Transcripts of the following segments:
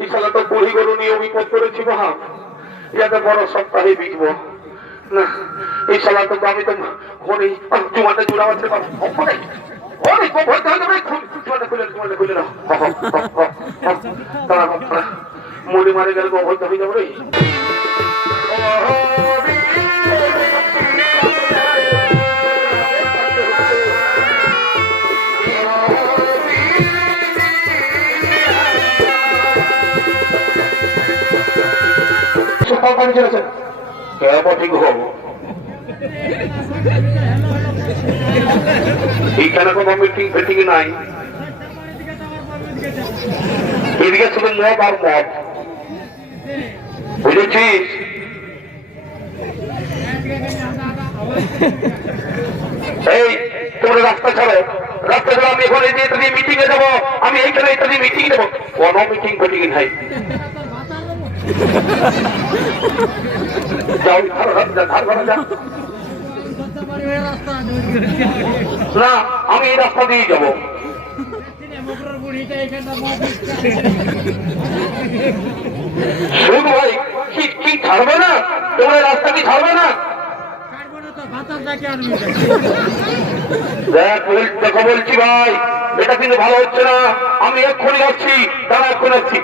এই শালা তো বুড়ি গরু নিয়ে বিপদ করেছি মহা, ইয়াতে বড় সপ্তাহে বিকব না। এই শালা তো আমি তো ঘরে চুমাতে জোড়া হচ্ছে মনে মারে গেলে অবৈধ হয়ে যাবো রে। এইখানে কোনো মিটিং ফিটিং নাই, এদিকে শুধু মদ আর মদ, বুঝেছিস? এই তোমরা রাস্তা ছাড়ো, রাস্তা ছাড়ো। আমি এখন এই যে মিটিং এ যাবো, আমি এইখানে ইত্যাদি মিটিং দেবো। কোনো মিটিং ফিটিং নাই, যাও ধার ভাড়া যা না, আমি এই রাস্তা দিয়ে যাবো। শুধু ভাই কি ছাড়বে না, তোমরা রাস্তা কি ছাড়বে না? দেখো বলছি ভাই, এটা কিন্তু ভালো হচ্ছে না। আমি এক্ষুনি যাচ্ছি, দাঁড়া এক্ষুনি যাচ্ছি,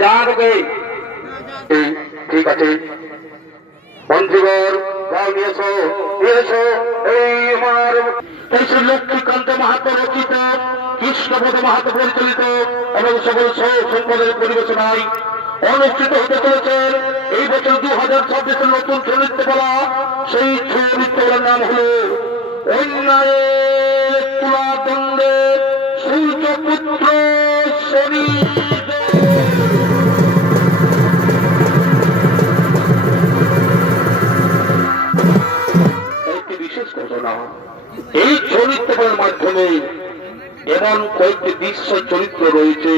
যা ঢোকে। ঠিক আছে বন্ধুগণ, যাও নিয়ে এসো, এসো। এই আমার লক্ষ্মীকান্ত মাহাতো রচিত, কৃষ্ণপদ মাহাতো পরিচালিত এবং সকল সম্পদের পরিবেশনায় অনুষ্ঠিত হতে চলেছেন এই বছর 2026 নতুন চরিত্রপালা। সেই চরিত্রপালার নাম হল অন্যায়ের তুলা দ্বন্দ্বে সূর্যপুত্র শনি। এই চরিত্রের মাধ্যমে এমন কয়েকটি দৃশ্য চরিত্র রয়েছে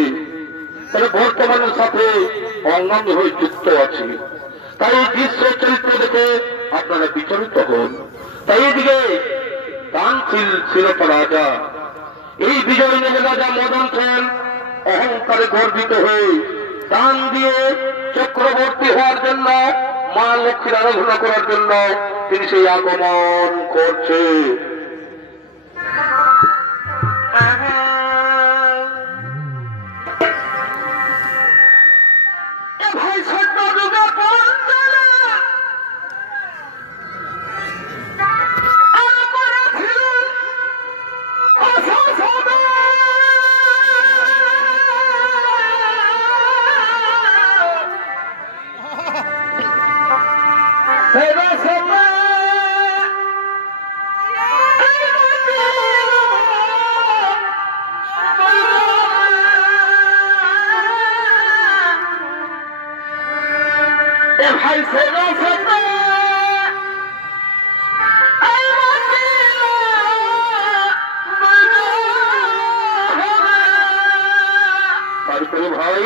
তারা বর্তমানের সাথে অঙ্গাঙ্গ হয়ে যুক্ত আছে। তাই এই দৃশ্য চরিত্র দেখে আপনারা বিচলিত হন। তাই এদিকে দানশীল শিরোপা রাজা, এই বিজয় নেমে রাজা মদন সেন অহংকারে গর্বিত হয়ে দান দিয়ে চক্রবর্তী হওয়ার জন্য, মা লক্ষ্মীর আরাধনা করার জন্য তিনি সেই আগমন করছে। ভাই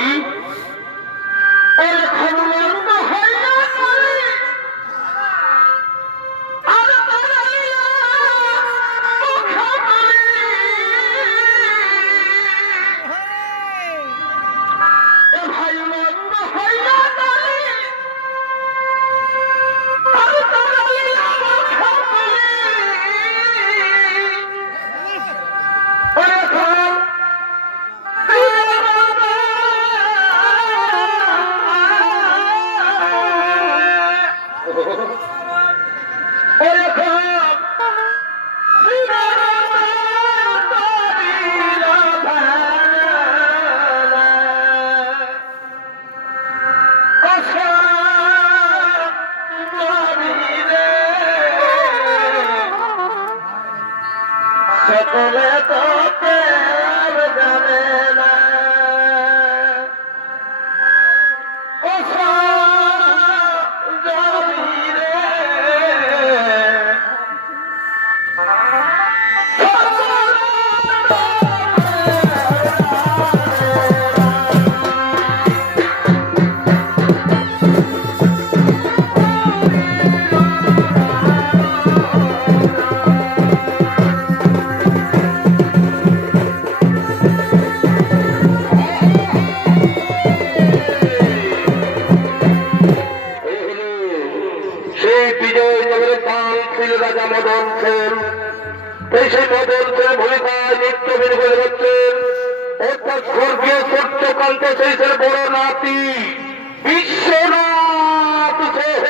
সেই মদনসের ভূমিকায় নৃত্য বের করে যাচ্ছেন অর্থাৎ স্বর্গীয় সত্যকান্ত শেষের বড় নাতি বিশ্বনাথ সেন।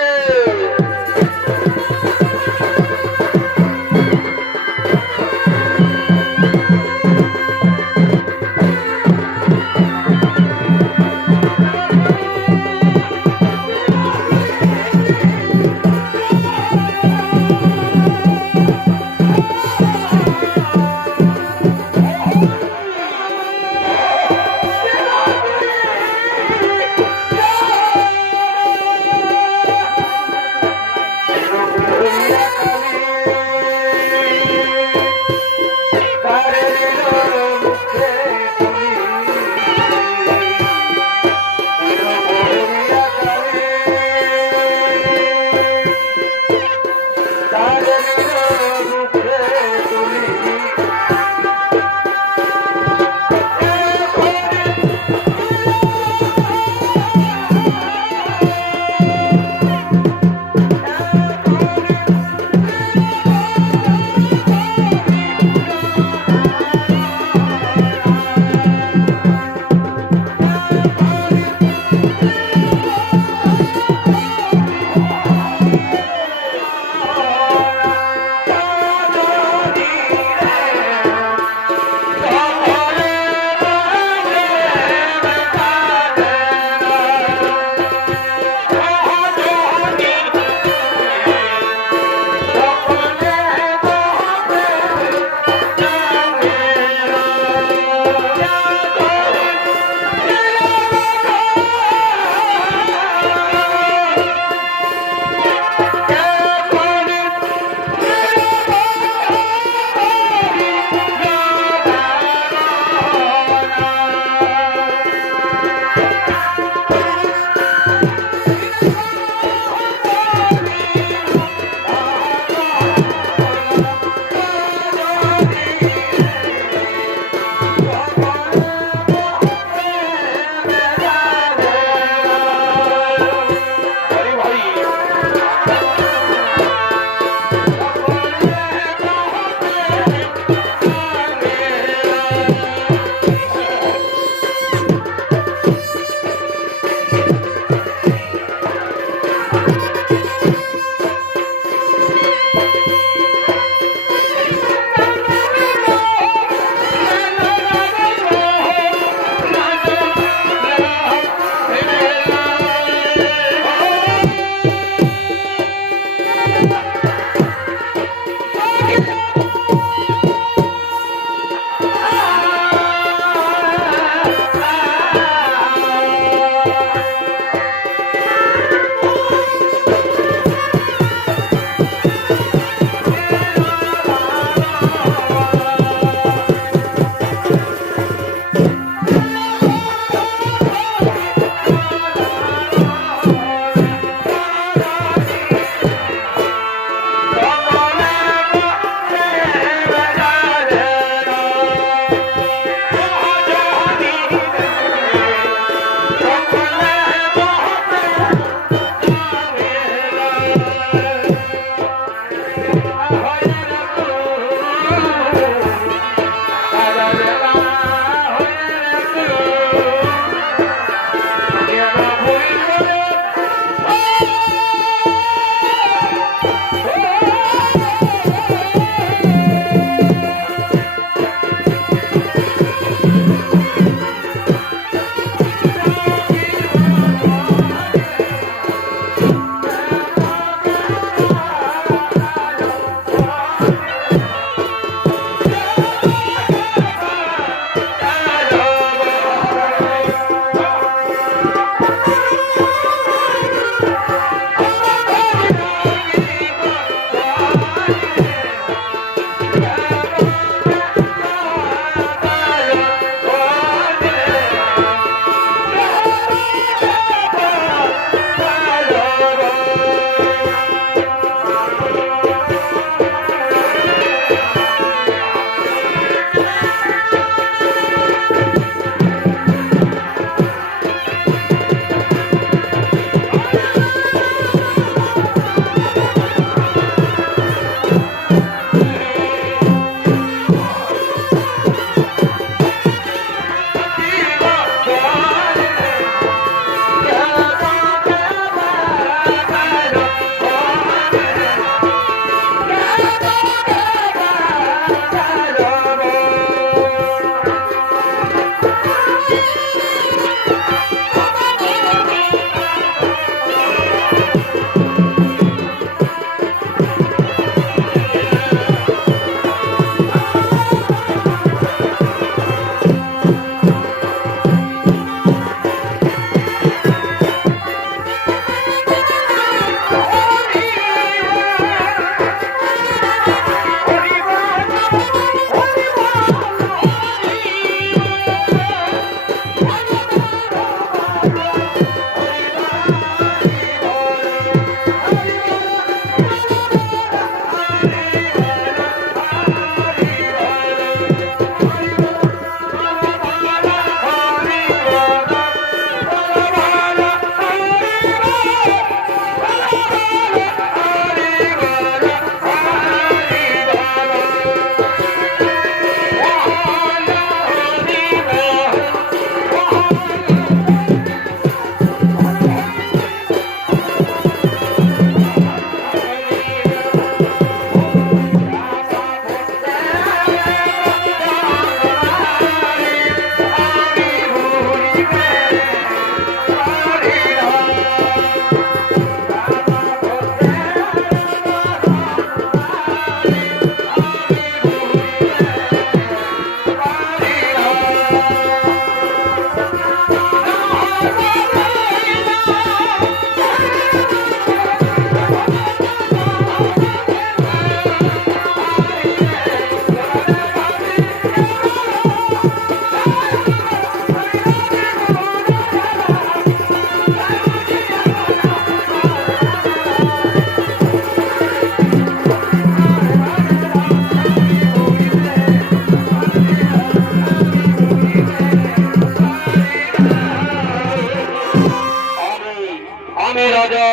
রাজা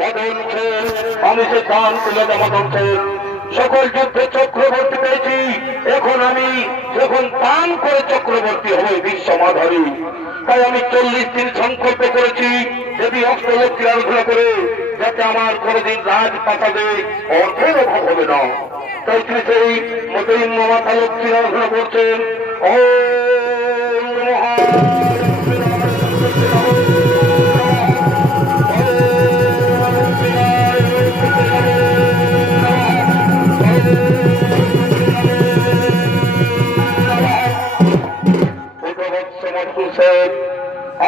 মদন সেন, আমি সে শান্তি রাজা মদন সেন সকল যুদ্ধে চক্রবর্তী পেয়েছি। এখন আমি যখন দান করে চক্রবর্তী হবে বিশ্বমাধবী, তাই আমি 40 দিন সংকল্প করেছি দেবী অষ্টলক্ষ্মীর আরাধনা করে, যাতে আমার কোনদিন রাজপ্রাসাদে অর্থের অভাব হবে না। তাই তিনি সেই মতই মাতা লক্ষ্মীর আরাধনা করছেন। ওম নমঃ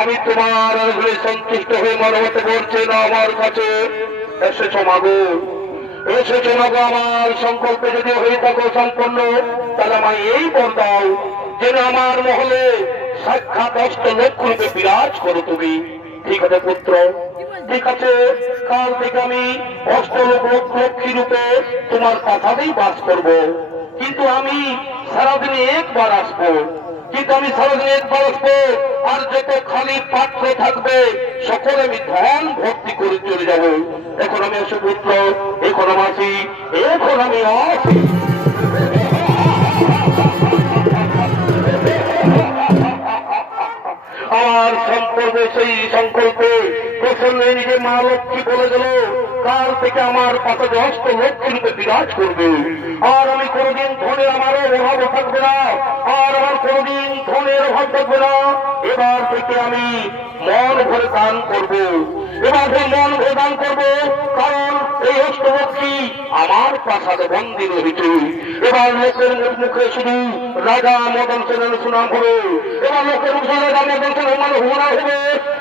আমি তোমার আরাধনায় সন্তুষ্ট হয়ে মনোমত করছেন আমার কাছে এসেছ মাগো, এসেছ মাগো। আমার সংকল্প যদি হয়ে থাকো সম্পন্ন, তাহলে আমায় এই বর দাও যেন আমার মহলে সাক্ষাৎ অষ্টলক্ষ্মী রূপে বিরাজ করো তুমি। ঠিক আছে পুত্র, ঠিক আছে। কাল থেকে আমি অষ্টলক্ষ্মী রূপে তোমার প্রাসাদেই বাস করব, কিন্তু আমি সারাদিনে একবার আসবো। কিন্তু আমি সারাদিনে একবার আসবো, আর যত খালি পাত্র থাকবে সকলে আমি ধন ভর্তি করে চলে যাব। এখন আমি আসি পুত্র, এখন আমি আসি, এখন আমি আসি। আমার সম্পর্কে সেই সংকল্পে প্রসন্ন নিজে মা লক্ষ্মী বলে গেল, কাল থেকে আমার পাশে অষ্টলক্ষ্মী রূপে বিরাজ করবে। আর আমি কোনদিন ধনের আমারও অভাব থাকবে না, আর আমার কোনদিন ধনের অভাব থাকবে না। এবার থেকে আমি মন ভরে দান করব, এবার থেকে মন ভরে দান করবো, কারণ এই অষ্টলক্ষ্মী আমার প্রাসাদে বন্দী রয়েছে। এবার লোকের মুখে শুধু রাজা মদন সেনের সুনাম হবে, এবার লোকের মুখে রাজা মদন সেনের হুমনা হবে।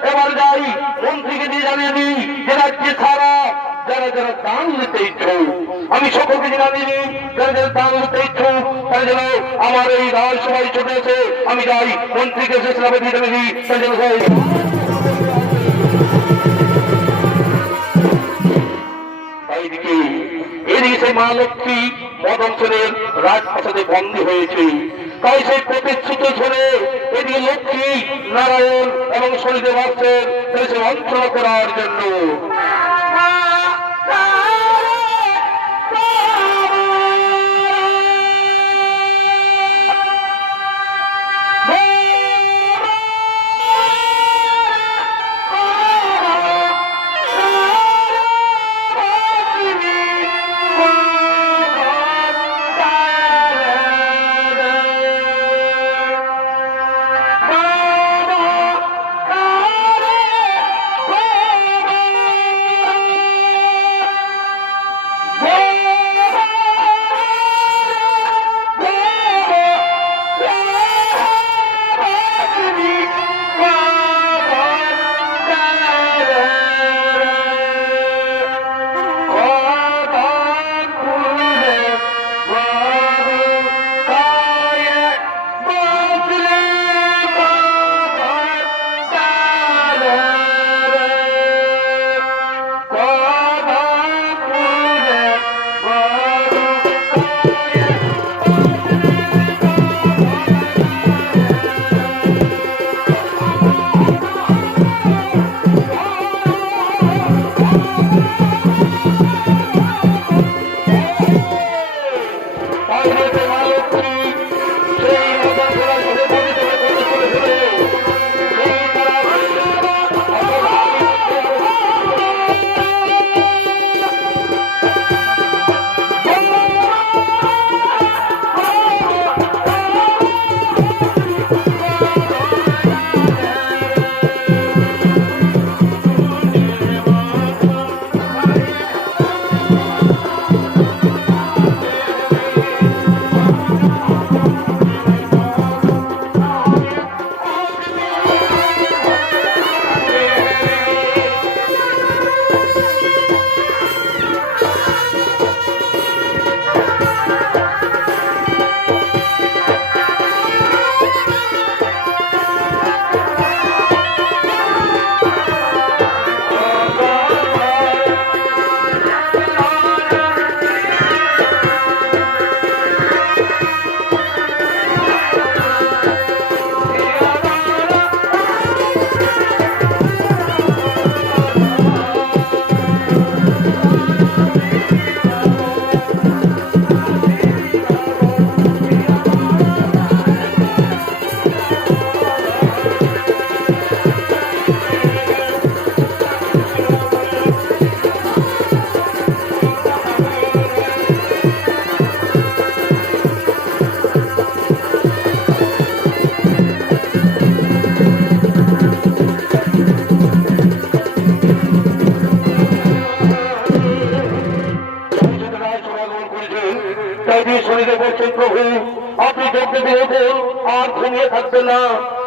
এবার যাই মন্ত্রীকে দিয়ে জানিয়ে দিই যে রাজ্যে ছাড়া যারা যারা দান নিতে ইচ্ছুক, আমি সকলকে জানিয়ে দিই যারা যারা দান নিতে ইচ্ছুক তারা যেন আমার এই রাজসভায় চলে এসে, আমি যাই মন্ত্রীকে শেষ লাভে দিয়ে জানিয়ে দিই তারা যেন এদিকে সেই মা লক্ষ্মী মদন সেনের রাজপ্রাসাদে বন্দী হয়েছে। তাই সেই প্রতিশ্রুত ঝরে এদিকে লক্ষ্মী নারায়ণ এবং শনিদেব আসছেন সে অঞ্চল করার জন্য।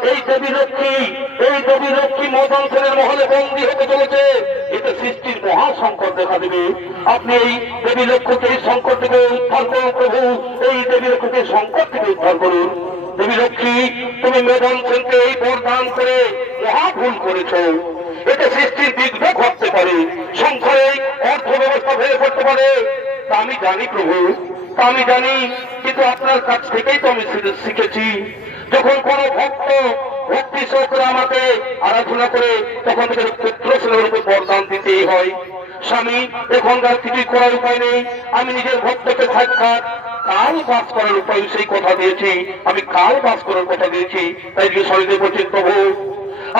দেবী লক্ষ্মী মদন সেনের মহলে বন্দী হতে চলেছে। এতে সৃষ্টির মহা সংকট দেখা দেবে। আপনি এই দেবী লক্ষ্মীকে এই সংকট থেকে উদ্ধার করুন প্রভু, এই দেবী লক্ষ্মীকে সংকট থেকে উদ্ধার করুন। দেবী লক্ষ্মী, তুমি মদন সেনকে এই বরদান করে মহা ভুল করেছ। এতে সৃষ্টির বিঘ্ন ঘটতে পারে, সংসারে অর্থ ব্যবস্থা ভেঙে পড়তে পারে। তা আমি জানি প্রভু, তা আমি জানি, কিন্তু আপনার কাছ থেকেই তো আমি শিখেছি। যখন কোন ভক্ত ভক্তি সহকারে আমাকে আরাধনা করে, তখন থেকে পুত্র ছেলের উপর বরদান দিতেই হয়। স্বামী, এখনকার কিছুই করার উপায় নেই। আমি নিজের ভক্তকে সাক্ষাৎ কাল বাস করার উপায় সেই কথা দিয়েছি, আমি কাল বাস করার কথা দিয়েছি। তাই যে শরীরে বলছেন প্রভু,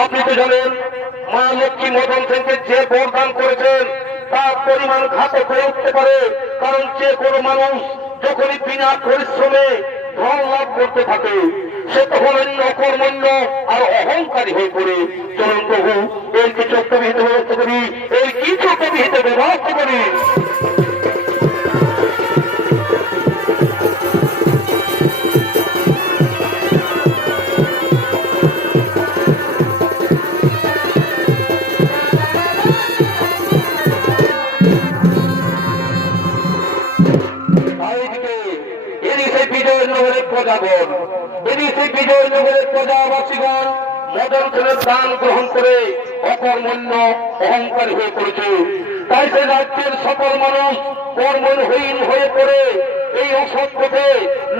আপনি তো জানেন মা লক্ষ্মী মদন সেনকে যে বরদান করেছেন তার পরিমাণ ঘাতক হয়ে উঠতে পারে। কারণ যে কোনো মানুষ যখনই বিনা পরিশ্রমে ধন লাভ করতে থাকে, সে তখন অকর্মণ্য আর অহংকারী হয়ে পড়ে। চলুন প্রভু, এর কিছু একটা বিহিত ব্যবস্থা করি, এর কিছু একটা বিহিত ব্যবস্থা করি। প্রজাগণ, এদিকে বিজয়নগরের প্রজাবাসীগণ মদন সেনের দান গ্রহণ করে অকর্মণ্য অহংকারী হয়ে পড়েছে। তাই সে রাজ্যের সকল মানুষ কর্মহীন হয়ে পড়ে এই অসৎ পথে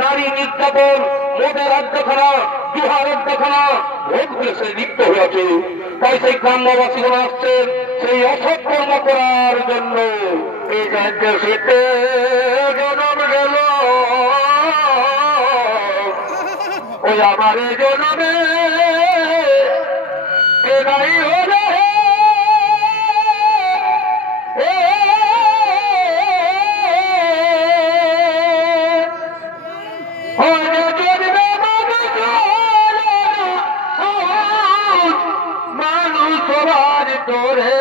নারী নির্যাতন, মদের আড্ডাখানা, জুহার আড্ডাখানা ভোগ সে লিপ্ত হয়ে আছে। তাই সেই গ্রাম্যবাসীগণ আসছেন সেই অসৎ কর্ম করার জন্য। এই রাজ্য শীতে জনম গেল, ওই আমার জনমে কেনাই হলে মানুষ সবার তোরে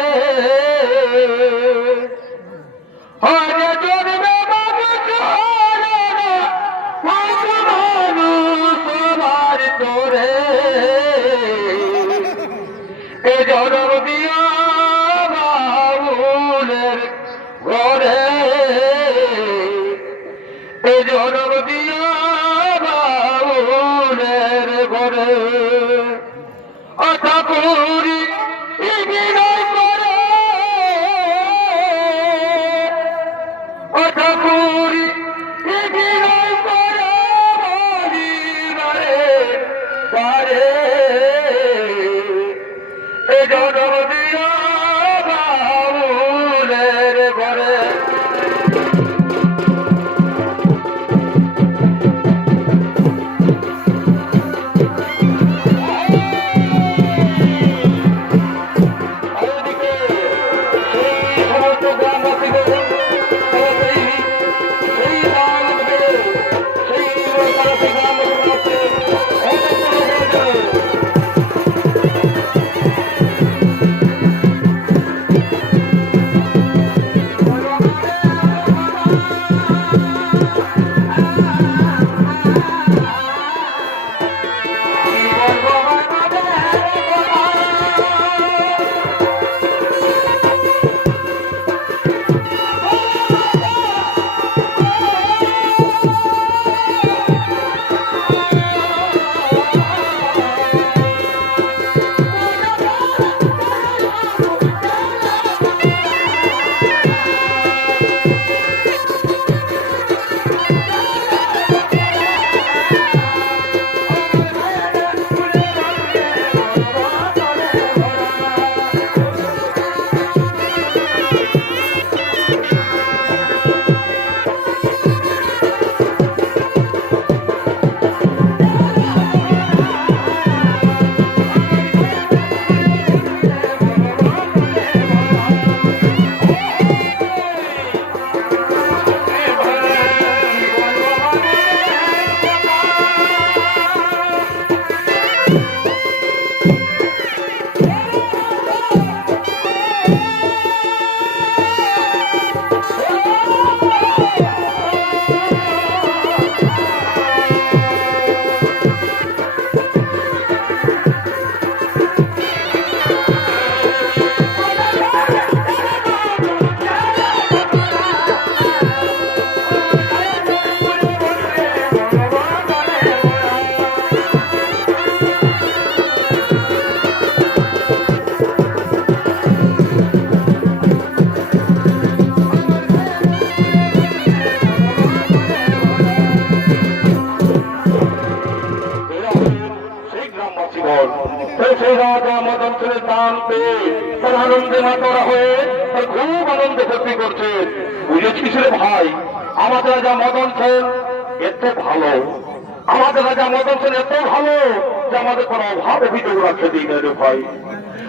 সম্মান পেয়ে তার আনন্দে মাতরা হয়ে তার খুব আনন্দ ফুর্তি করছে। বুঝেছিস রে ভাই, আমাদের রাজা মদন সেন এত ভালো, আমাদের রাজা মদন সেন এত ভালো যে আমাদের কোনো অভাব অভিযোগ রাখতে দিই না রে ভাই।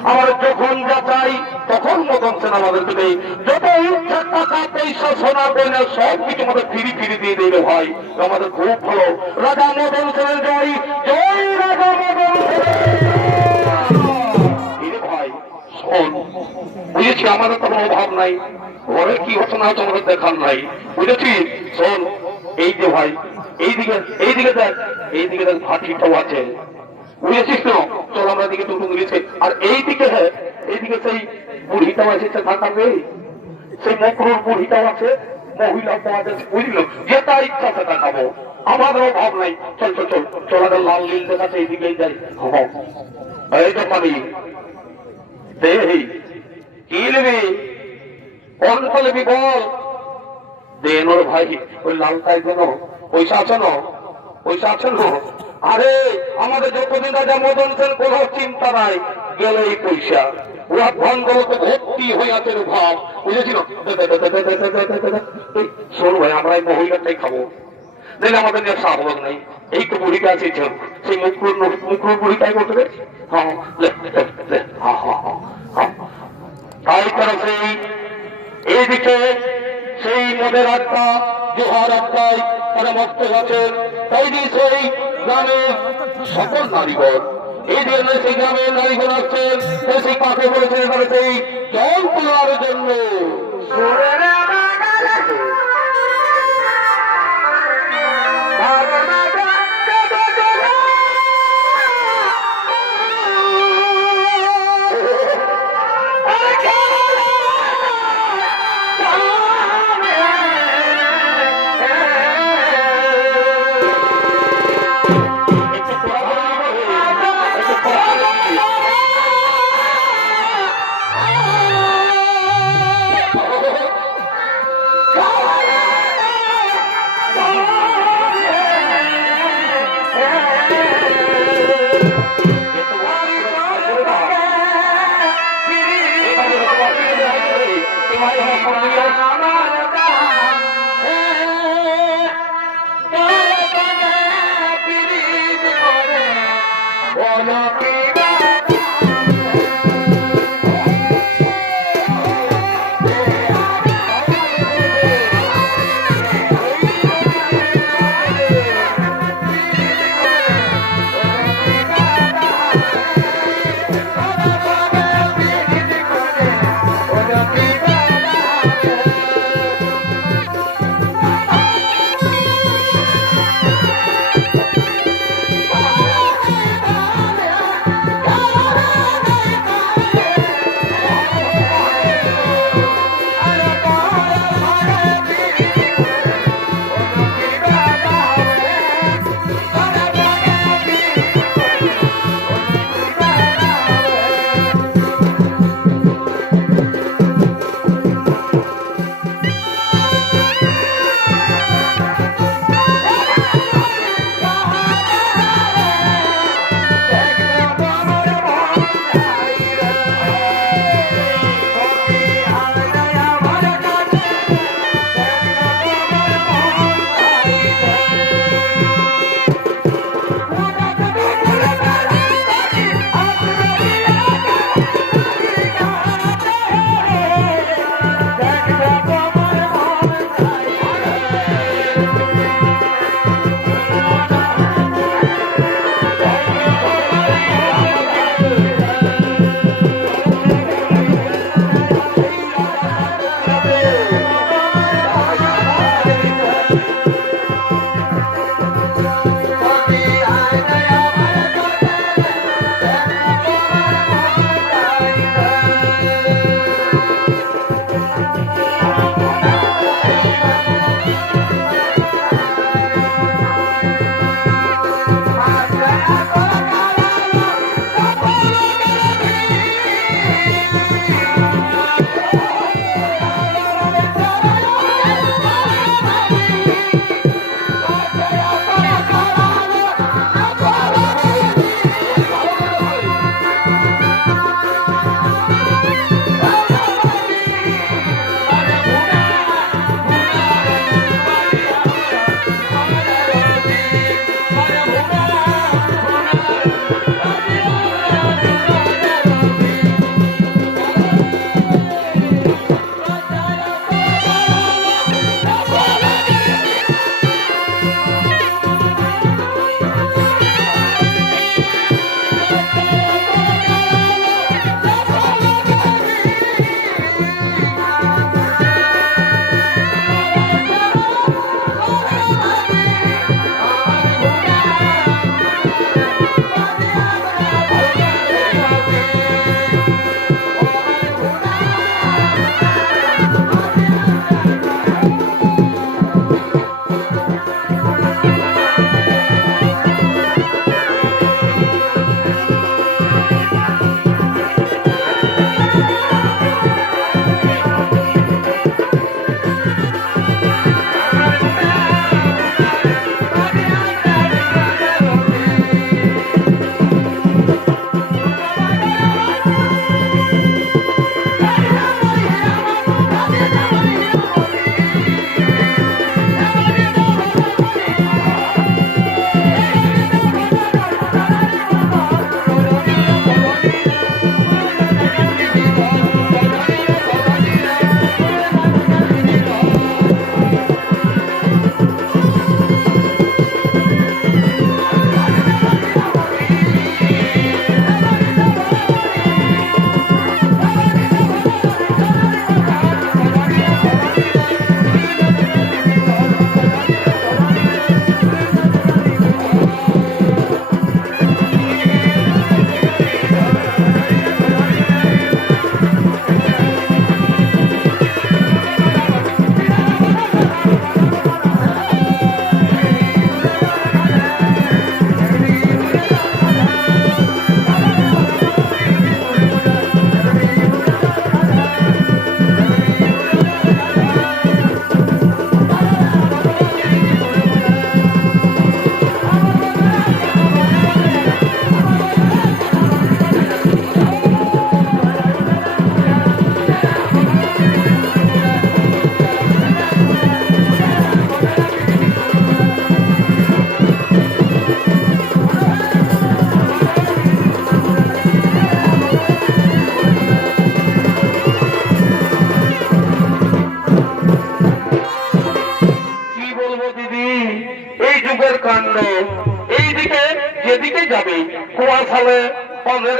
আমার যখন যা চাই তখন মদন সেন আমাদেরকে নেই, যত ইচ্ছা টাকা পয়সা সোনা গয়না সব কিছু আমাদের ফিরি ফিরি দিয়ে দিল ভাই। আমাদের খুব ভালো। রাজা মদন সেনের জয়, জয় রাজা মদন সেন ভাই। শোন, বুঝেছি আমাদের তো কোনো অভাব নাই, ঘরে কি হচ্ছে না হচ্ছে আমাদের দেখার নাই, বুঝেছি। শোন, এই যে ভাই এইদিকে এইদিকে দেখ, এইদিকে দেখ ভাটিটাও আছে, বুঝেছিস তো? চল আমরা দিকে দুটো মিলিয়েছি। আর এইদিকে হ্যাঁ, এইদিকে সেই বুড়িটাও এসেছে থাকার নেই, সেই মকরুর বুড়িটাও আছে, মহিলা পাওয়া যাচ্ছে, বুঝলো? যেটা ইচ্ছা সেটা খাবো, আমাদের অভাব নাই। চল চল চল চল, আগে লাল নীল দেখাচ্ছে, এইদিকেই যাই। এই তো পানি দে, কি নেবি? অন্ত নেবি বল, দেন ওর ভাই। ওই লালটাই কেন? পয়সা আছে না? পয়সা আছে না? আরে আমাদের যতদিন রাজা মদন সেন কোনো চিন্তা নাই, গেল এই পয়সা। ওরা ধনগুলো তো ভর্তি হয়ে আছে রে ভাব, বুঝেছিল? শোন ভাই, আমরা এই মহিলাটাই খাবো, দেখলে আমাদের নিয়ে সাহস নেই। এই তো বুড়িটা আছে, সেই মুখর বুড়িটাই করতে। হ্যাঁ হ্যাঁ হ্যাঁ, তাই তারা সেই এইদিকে সেই মদের আড্ডা, জোহার আড্ডায় তারা মস্ত আছেন। তাই দিয়ে সেই গ্রামের সকল নারীগণ, এই জন্য সেই গ্রামের নারীগণ আসছেন, সেই কাকে বলেছেন তারা সেই জল তোলার জন্য।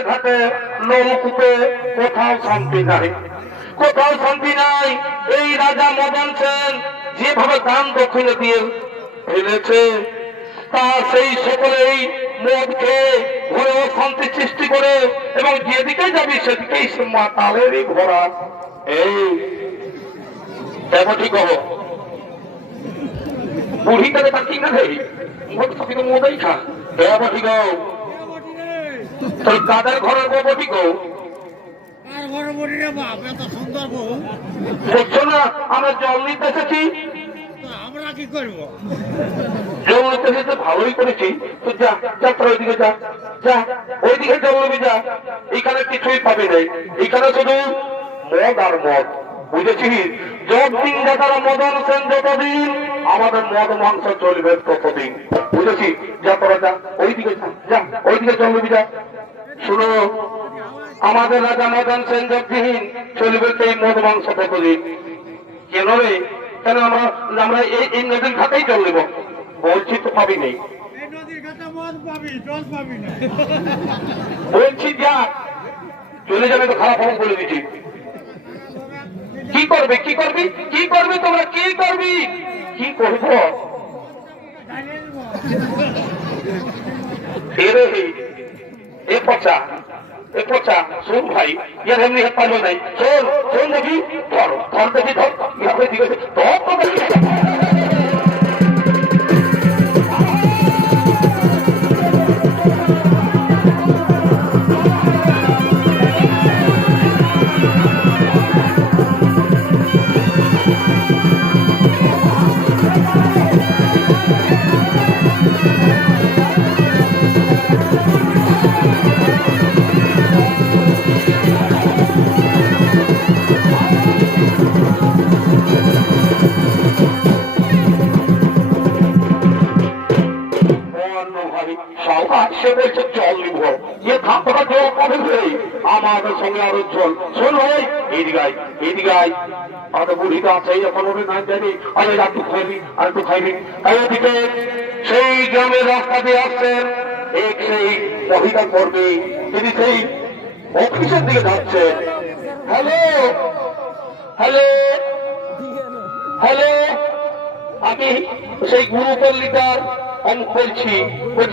ঘাটে নলকূপে কোথাও শান্তি নাই, কোথাও শান্তি নাই। এই রাজা মদন সেন যেভাবে দান দক্ষিণে দিয়ে ফেলেছে, তা সেই সকলেই মদ খেয়ে ঘরে অশান্তি সৃষ্টি করে, এবং যেদিকে যাবি সেদিকেই মাতালেরই ঘোরা। এই দেখো ঠিক হবো বুড়িটাকে তার ঠিক না খাই সবই তো মদাই খা। দেখো ঠিক হও তোর কাদের ঘরের বউ ঠিক হও বুঝছো না? আমরা জল নিতে এসেছি, আমরা কি করবো? জল নিতে এসেছে ভালোই করেছি। তো যা যা তোর ওইদিকে যা, যা ওইদিকে জল নিবি যা। এখানে কিছুই পাবি নাই, এখানে শুধু মদ আর মদ, বুঝেছিস? যতদিন যারা মদন সেন যতদিন আমাদের মদ মাংস চলবে ততদিন, বুঝেছিস? যা তোরা যা ওইদিকে যা, ওইদিকে জল নিবি যা। শুনো, আমাদের রাজা মদন সেন যতদিন চলবে সেই মদ মাংস ততদিন। কেন রে? কেন আমরা এই নদীর ঘাটেই জল নেব? বলছি তো পাবি নেই, বলছি যা চলে যাবে তো খারাপ খবর বলে দিচ্ছি। কি করবে কি করবি কি করবি তোমরা কি করবি কি করবো? এ পচা এ পচা শোন ভাই, ইয়ার এমনি হাত পারবে নাই। শোন শোন দেখি, ধর ধর দেখি, ধর ইয়াকে দিকে ধর তো দেখি। সে বলছে জল নিব, ইয়ে খাপটা জল কবে ধরে আমাদের সঙ্গে আরো জল। শোন ভাই এদিকাই এদিকাই, আমাদের বুড়িটা আছে এখন ওরে না জানি, আরে আর একটু খাইবি আর একটু খাইবি। তাই ওদিকে সেই গ্রামের রাস্তা দিয়ে আসছেন এক সেই মহিলা কর্মী, তিনি সেই অফিসের দিকে যাচ্ছেন। হ্যালো হ্যালো হ্যালো, আমি সেই গুরুপল্লিকার অমুক বলছি,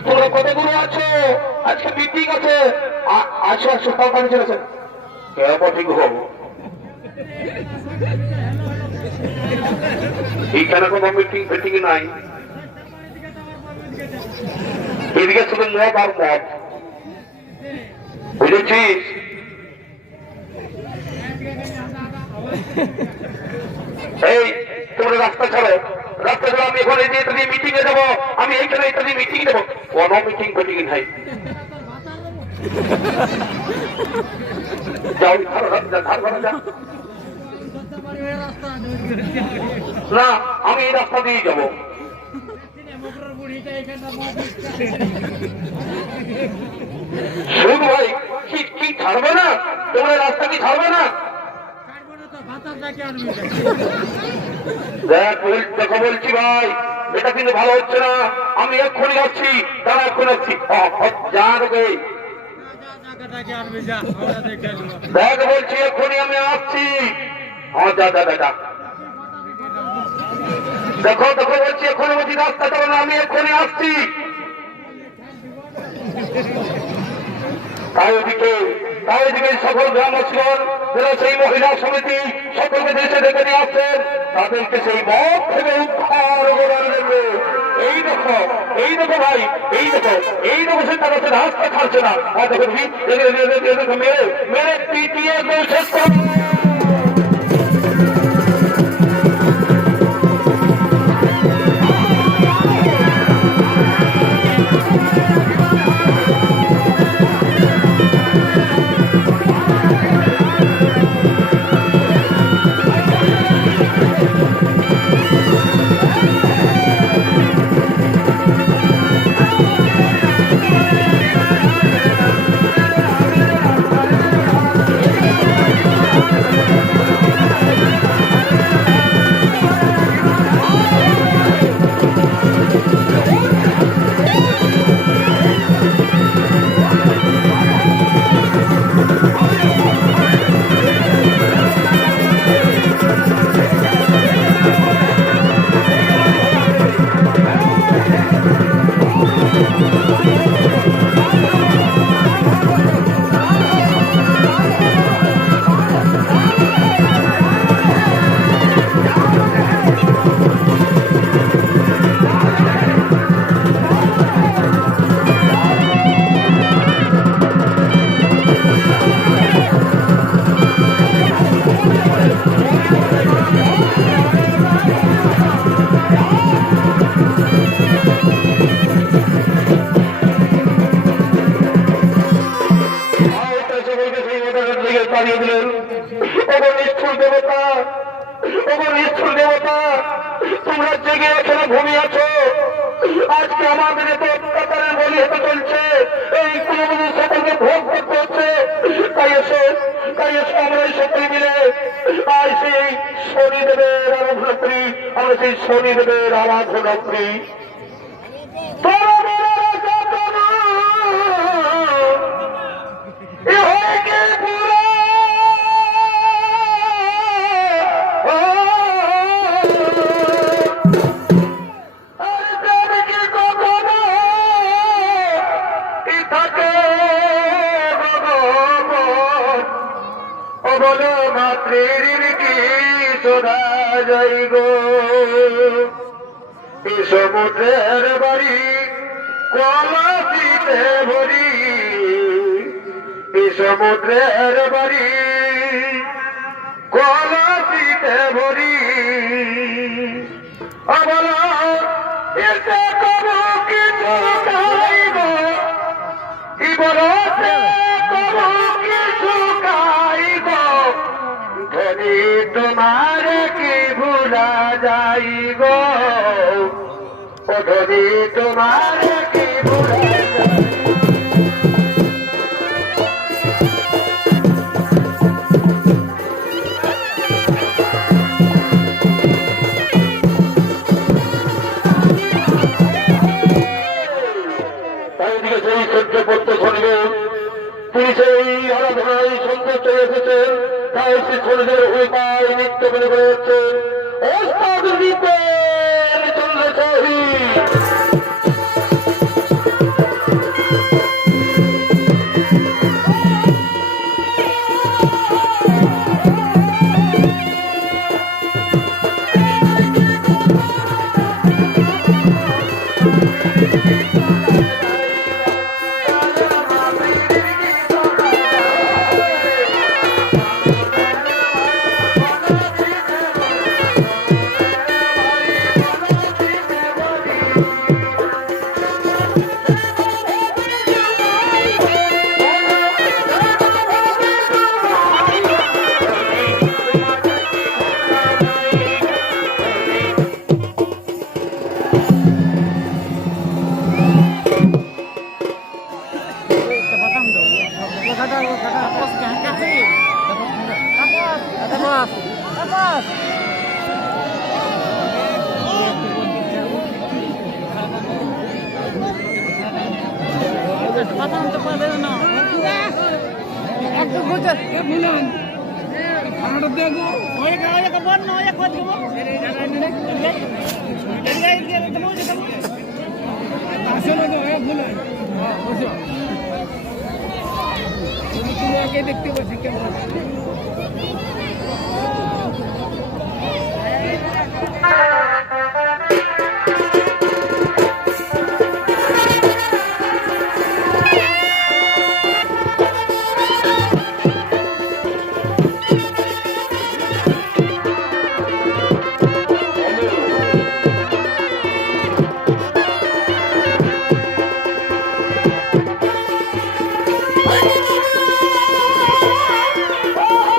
তোমরা কতগুলো আছো? আজকে মিটিং আছে, আসো আসো তাড়াতাড়ি চলেছে। কেমন ঠিক হবো এইখানে কোনো মিটিং ফিটিং নাই, এদিকে শুধু মদ আর মদ, বুঝেছিস? এই তোমরা রাস্তা ছাড়ো, রাস্তা ছাড়ো। আমি এখন এই মিটিং এ যাবো, আমি এইখানে ইত্যাদি মিটিং দেবো। কোনো মিটিং ফিটিং নাই, যাও না, আমি এই রাস্তা দিয়ে যাবো। শুধু ভাই কি ছাড়বে না? তোমরা রাস্তা কি ছাড়বে না? দেখো বলছি ভাই, এটা কিন্তু ভালো হচ্ছে না। আমি এক্ষুনি যাচ্ছি, দাঁড়া এক্ষুনি যাচ্ছি। যা ঢোকে দেখ বলছি, এক্ষুনি আমি আসছি। হ্যাঁ যা যা যা, দেখো দেখো বলছি, এক্ষুনি বলছি রাস্তা যাবো না, আমি এক্ষুনি আসছি। তাই ওদিকে সকল গ্রামবাসীগণ যারা সেই মহিলা সমিতি সকলকে দেশে ডেকে নিয়ে আসছেন, তাদেরকে সেই মত থেকে উদ্ধার করার জন্য এই দেখো ভাই, এই দেখো সে তার রাস্তা ছাড়ছে না। আর দেখো মেরে মেরে পিটিয়ে শেষ করে জানিয়ে দিলেন, ওগো নিষ্ঠুর দেবতা, ওগো নিষ্ঠুর দেবতা, তোমরা জেগে এখানে ঘুমিয়ে আছো। আজকে আমাদের এত অত্যাচারের বলি হতে চলছে, এই কুলবুলি সকলকে ভোগ করতে হচ্ছে। তাই এসো আমরা এই সকলে মিলে আর সেই শনিদেবের আরাধনা করি, আমরা সেই শনিদেবের আরাধনা করি। বলো মাতৃ কি শোধা যাই গো, এই সমুদ্রের বাড়ি কলসিতে ভরি, এই সমুদ্রের বাড়ি কলসিতে ভরি। বলো এতে কবো কিছু খাইব, বলো কবো কিছু খাইব, ধনী তোমার কি ভুলা যাইব, ও ধনী তোমার কি ভুলা যাইব। সেই সহ্য করতে শোনবে, তিনি সেই আরাধনায় সন্তুষ্ট এসেছেন। তাই সে শরীরের উপায় নিত্য মনে করে যাচ্ছেন, ওস্তাদ দীপের চন্দ্র চাহি। দেখতে পাচ্ছি কেমন Oh!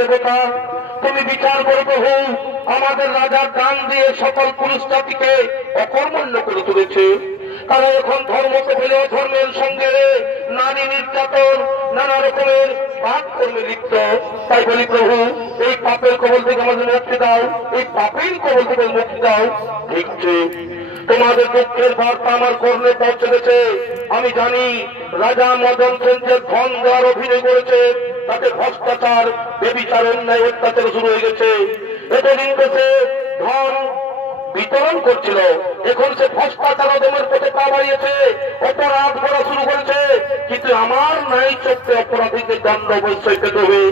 দেবতা তুমি বিচার করো প্রভু, আমাদের রাজা গান দিয়ে সকল পুরুষ জাতিকে অকর্মণ্য করে তুলেছে। তারা এখন ধর্মকে ফেলে ধর্মের সঙ্গে নারী নির্যাতন নানা রকমের পাপ কর্মে লিপ্ত। তাই বলি প্রভু, এই পাপের কবল থেকে আমাদের মুক্তি দাও, এই পাপের কবল থেকে মুক্তি দাও। দেখছে তোমাদের দুঃখের বার্তা আমার কর্ণে পৌঁছে গেছে। আমি জানি রাজা মদন সেন যে ধন দেওয়ার অভিনয় করেছে, তাতে ভ্রষ্টাচার বেবিচার অন্যায় অত্যাচার শুরু হয়ে গেছে। এতদিন তো সে ধন বিতরণ করছিল, এখন সে ভ্রষ্টাচার অদমের পথে পা বাড়িয়েছে, অপরাধ করা শুরু করেছে। কিন্তু আমার নাই চোখে অপরাধীকে দণ্ড অবশ্যই পেতে হবে।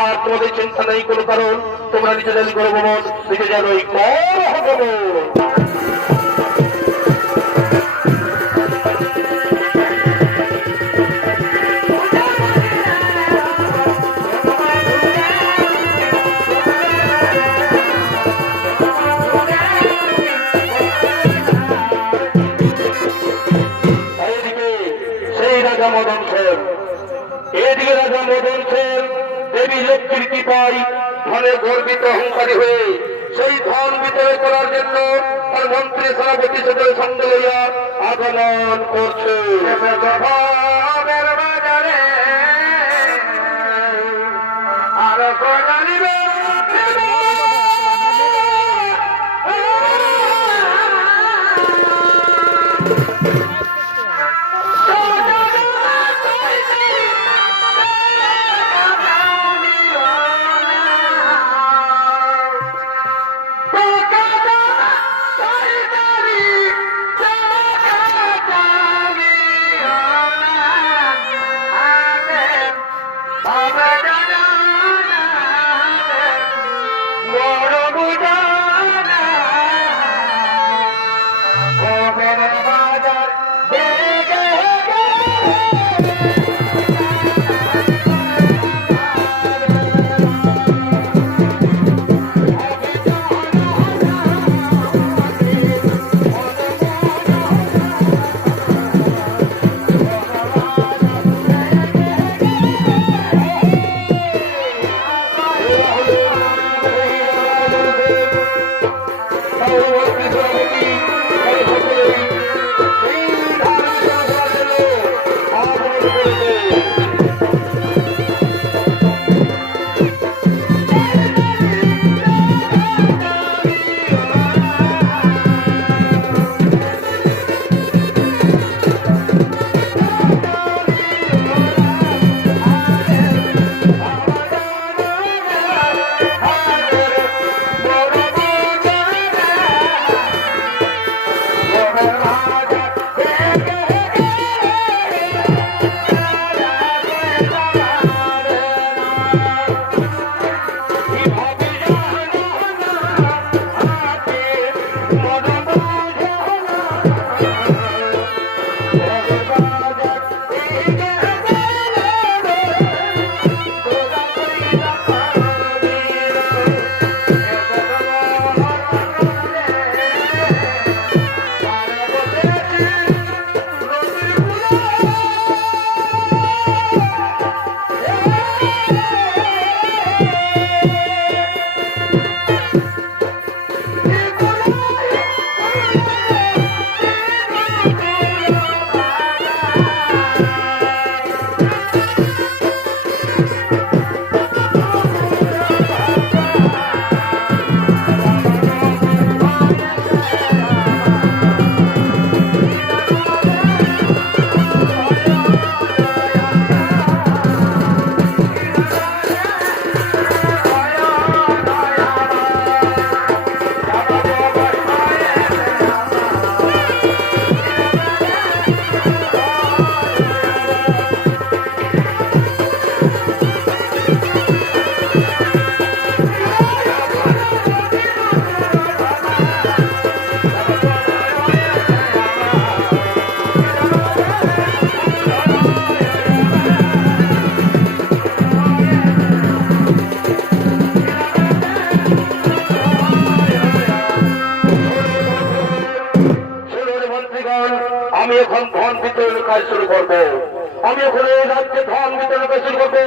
আর তোমাদের চিন্তা নেই কোনো কারণ, তোমরা নিজে জানি করো ভ্রমণ, নিজে জানোই কর হবে। মদন সেন, এদিকে রাজা মদন সেন দেবী লক্ষ্মীর কৃপায় ধনে গর্বিত অহংকারী হয়ে সেই ধন বিতরণ করার জন্য তার মন্ত্রী সেনাপতি সকলের সঙ্গে লইয়া আগমন করছে। কাজ শুরু করবো। আমি ওখানে রাজ্যে ধন বিতরণ কাজ শুরু করবো।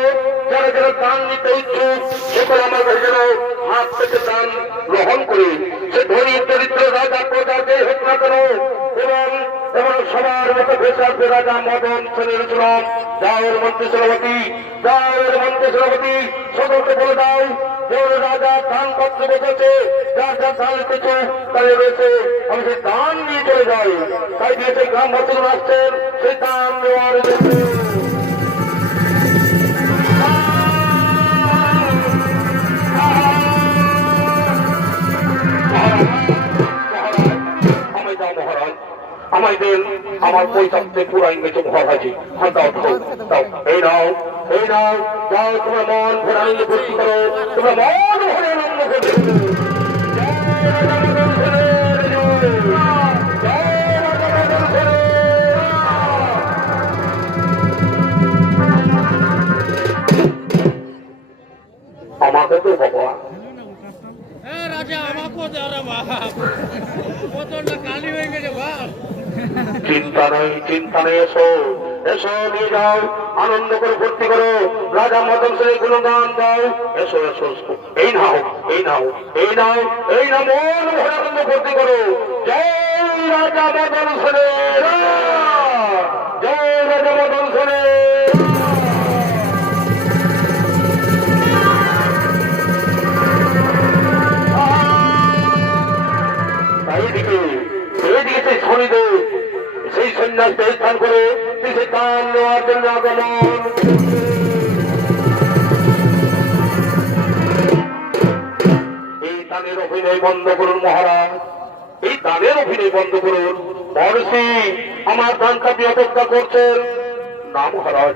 যারা যারা দান নিতে ইচ্ছুক সকলে আমার কাছে যেন হাত থেকে দান গ্রহণ করে সে ধনী দরিদ্র রাজা প্রজা যে হোক না কেন, এবং এবং সবার মতো ভেসে আসবে রাজা মদন সেনের শ্রম। যাওয়ার মন্ত্রী সভাপতি, যাওয়ার মন্ত্রী সভাপতি সকলকে বলে দাও কোন রাজা দান পত্র বসেছে, যার যার দান লিখেছে তাই রয়েছে, আমি সেই দান নিয়ে চলে যাই। তাই দিয়ে সেই গ্রামবাসীরা আসছেন সেই দান নেওয়ার জন্য। আমায় দেন, আমার পয়সাতে পুরাই গেছে মহারাজি। হ্যাঁ দাও দাও দাও, এই নাও এই নাও, যাও তোমার মন ভরে আনন্দ ভর্তি করো, তোমার মন ভরে আনন্দ করবে। আমাকে তো বাবা রাজা আমাকেও দেওয়া রে বাপ, বোতলটা খালি হয়ে গেছে বাপ। চিন্তা নেই, এসো এসো, নিয়ে যাও, আনন্দ করে ভর্তি করো, রাজা মদন সেনের গুণগান দাও। এসো এসো এসো, এই নাও এই নাও এই নাও এই নাও, মন ভরে আনন্দ ভর্তি করো। জয় রাজা মদন সেনের, জয় রাজা মদন সেনের। এইদিকে সেই শনিদেব সেই সন্ন্যাসকে স্থান করে সে দান নেওয়ার জন্য আগমন। এই দানের অভিনয় বন্ধ করুন মহারাজ, এই দানের অভিনয় বন্ধ করুন। মহর্ষি আমার দানকে আপনি অপেক্ষা করছেন না মহারাজ,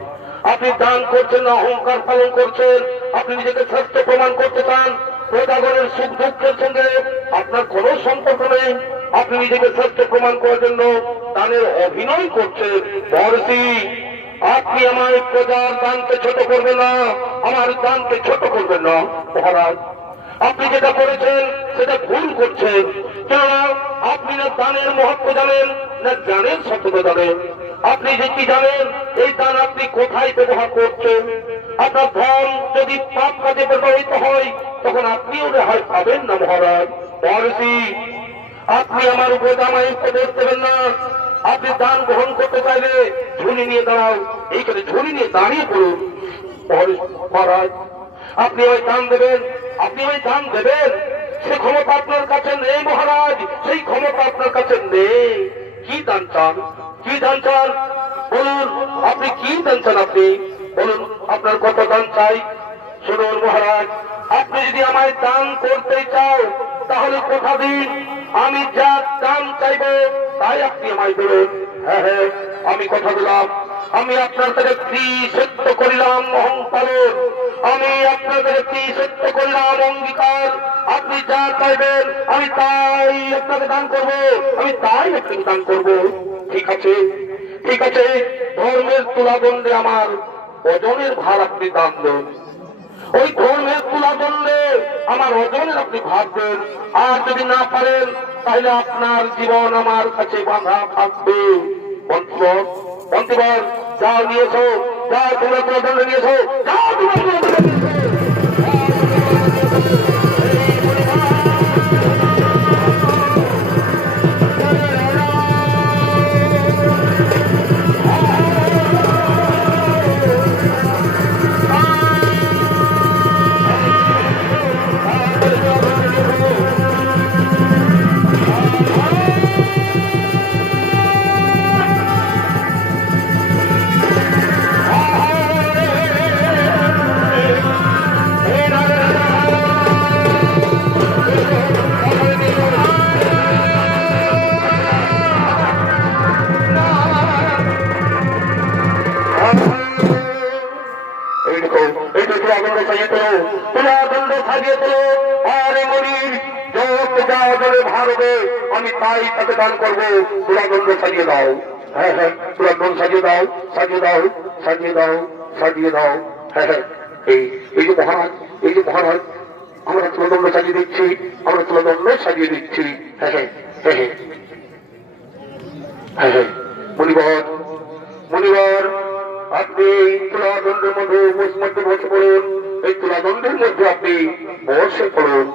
আপনি দান করছেন না অহংকার পালন করছেন, আপনি নিজেকে শ্রেষ্ঠ প্রমাণ করতে চান। প্রজাগণের সুখ দুঃখের সঙ্গে আপনার কোন সম্পর্ক নেই, আপনি নিজেকে শ্রেষ্ঠ প্রমাণ করার জন্য দানের অভিনয় করছেন। মহর্ষি আপনি আমার প্রজার দানকে ছোট করবেন না, আমার দানকে ছোট করবেন না মহারাজ। আপনি যেটা করেছেন সেটা ভুল করছেন, কেননা আপনি না দানের মহত্ব জানেন না জ্ঞানের সত্যতা জানেন। আপনি যে কি জানেন এই দান আপনি কোথায় ব্যবহার করছেন। আপনার ধন যদি পাপ কাজে ব্যবহৃত হয় তখন আপনিও রেহাই পাবেন না মহারাজ। মহর্ষি আপনি আমার উপর জামাই উপদেশ দেবেন না, আপনি দান গ্রহণ করতে চাইলে ঝুলি নিয়ে দাঁড়াও, এইখানে ঝুলি নিয়ে দাঁড়িয়ে পড়ুন। মহারাজ আপনি ওই দান দেবেন, আপনি ওই দান দেবেন, সে ক্ষমতা আপনার কাছে নেই মহারাজ, সেই ক্ষমতা আপনার কাছে নেই। কি দান চান, কি দান চান বলুন, আপনি কি দান চান, আপনি বলুন আপনার কত দান চাই। শুনুন মহারাজ, আপনি যদি আমায় দান করতে চাও তাহলে কথা দিন, আমি যা দান চাইব তাই আপনি আমায় দেবেন। হ্যাঁ হ্যাঁ, আমি কথা দিলাম, আমি আপনার কাছে কি সত্য করিলাম অহংকার, আমি আপনার কাছে কি সত্য করিলাম অঙ্গীকার। আপনি যা চাইবেন আমি তাই আপনাকে দান করবো, আমি তাই আপনাকে দান করবো। ঠিক আছে ঠিক আছে, ধর্মের তুলাদণ্ডে আমার ওজনের ভার আপনি দান দেন, ওই ধর্মের তুলাদণ্ডে আমার ওজনের আপনি ভার দেন। আর যদি না পারেন তাহলে আপনার জীবন আমার কাছে বাঁধা থাকবে। মন্ত্রীবর যা নিয়েছো, যা তোমরা তুলাদণ্ডে নিয়েছো, যা তোমরা তুলাদণ্ডে নিয়েছো। আমি তাই তাকে দান করবো। তুলাদণ্ড সাজিয়ে দাও, হ্যাঁ হ্যাঁ, তুলাদণ্ড সাজিয়ে দাও, সাজিয়ে দাও, সাজিয়ে দাও, সাজিয়ে দাও। হ্যাঁ হ্যাঁ, এই যে মহারাজ, এই যে মহারাজ, আমরা তুলাদণ্ড সাজিয়ে দিচ্ছি, আমরা তুলাদণ্ড সাজিয়ে দিচ্ছি। হ্যাঁ হ্যাঁ হ্যাঁ হ্যাঁ হ্যাঁ হ্যাঁ, মণিবর শনিবার আপনি এই তুলাদণ্ডের মধ্যে বসে পড়ুন, এই তুলাদণ্ডের মধ্যে আপনি বসে পড়ুন।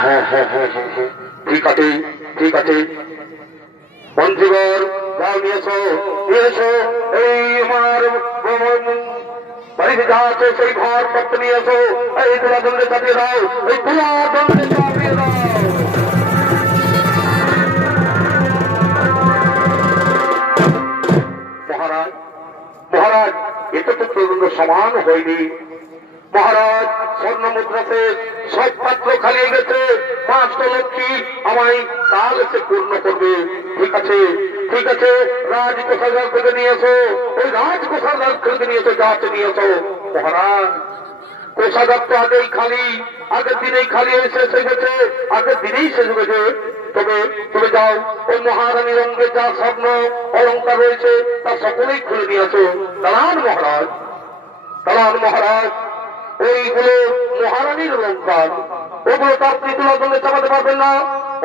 হ্যাঁ হ্যাঁ হ্যাঁ হ্যাঁ হ্যাঁ, ঠিক আছে ঠিক আছে। মন্ত্রীবর যাও, নিয়ে এসো নিয়ে এসো, এই আমার বাড়িতে যা আছে সেই ঘর পত্র নিয়ে এসো, এই তুলাদণ্ডে চাপিয়ে দাও, এই তুলাদণ্ডে চাপিয়ে দাও। মহারাজ মহারাজ, এটা তো তুলন্ড সমান হয়নি মহারাজ। স্বর্ণ মুদ্রাতে সব পাত্র খালি গেছে, 5টা লক্ষ্মী আমায় কাল এসে পূর্ণ করবে। ঠিক আছে ঠিক আছে, রাজকোষাগার থেকে নিয়ে এসো, ওই রাজকোষাগার থেকে নিয়ে এসো, গাছ নিয়ে এসো। মহারাজ কোষাগার তো আগেই খালি, আগের দিনেই খালি শেষ হয়ে গেছে, আগের দিনেই শেষ হয়ে গেছে। তবে তুমি যাও, ওই মহারানীর অঙ্গে যা স্বর্ণ অলঙ্কার রয়েছে তা সকলেই খুলে নিয়ে আসো। দাঁড়ান মহারাজ, দাঁড়ান মহারাজ, ওইগুলো মহারানীর অলঙ্কার, ওগুলো তো আপনি তুলাদণ্ডে চাপাতে পারবেন না।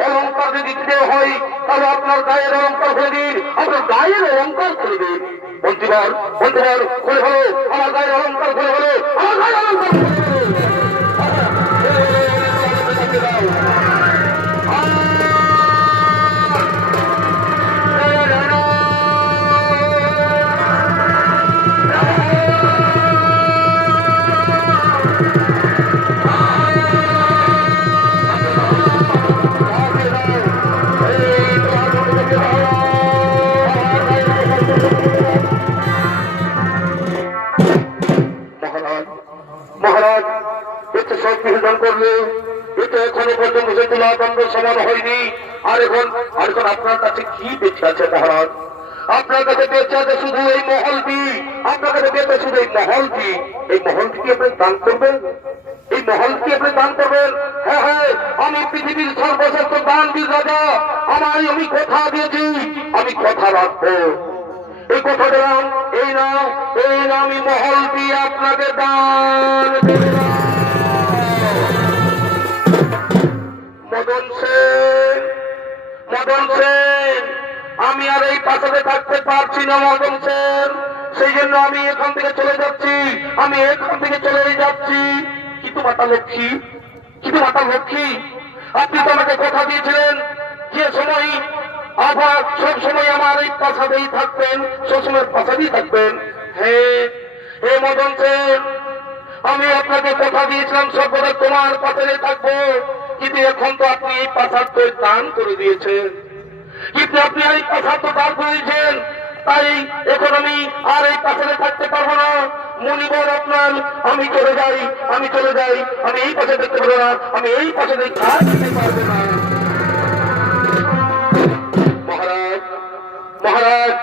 অলঙ্কার যদি দিতে হয় তাহলে আপনার গায়ের অলঙ্কার খুলে দিন, আপনার গায়ের অলঙ্কার খুলে দিন। মন্ত্রীবর মন্ত্রীবর, খুলে ফেলো আমার গায়ের অলঙ্কার, খুলে ফেলো আমার গায়ের অলঙ্কার খুলে ফেলো। মহারাজ এতে সব কিছু দান করলে, এতে এখনো পর্যন্ত সে তুলাদণ্ড সমান হয়নি। আর এখন আপনার কাছে কি বেঁচে আছে মহারাজ? আপনার কাছে বেঁচে আছে শুধু এই মহলটি, আপনার কাছে বেঁচে শুধু এই মহলটি। এই মহলটি কি আপনি দান করবেন? এই মহলটি আপনি দান করবেন? হ্যাঁ হ্যাঁ, আমি পৃথিবীর সর্বশ্রেষ্ঠ দানবীর রাজা, আমি কথা দিয়েছি, আমি কথা রাখবো। এই কথা দিলাম, এই নাম আমি মহলটি আপনাকে দান করলাম। মদন সেন, মদন সেন, আমি আর এই প্রাসাদে থাকতে পারছি না মদন সেন, সেই জন্য আমি এখান থেকে চলে যাচ্ছি, আমি এখান থেকে চলে যাচ্ছি। কিন্তু মাতা লক্ষ্মী, কিন্তু মাতা লক্ষ্মী, আপনি তো আমাকে কথা দিয়েছিলেন যে সময় আবার সব সময় আমার এই প্রাসাদেই থাকবেন, সবসময় প্রাসাদেই থাকবেন। হ্যাঁ হে মদন সেন, আমি আপনাকে কথা দিয়েছিলাম সর্বদা তোমার প্রাসাদে থাকবো, কিন্তু এখন তো আপনি এই প্রাসাদ তো দান করে দিয়েছেন, কিন্তু আপনি এই প্রাসাদ তো দান করেছেন, তাই এখন আমি আর এই প্রাসাদে থাকতে পারবো না। মনিবর আপনার, আমি চলে যাই, আমি চলে যাই, আমি এই পাশে দেখতে পারবো না, আমি এই পাশে দেখতে পারবো না। মহারাজ মহারাজ,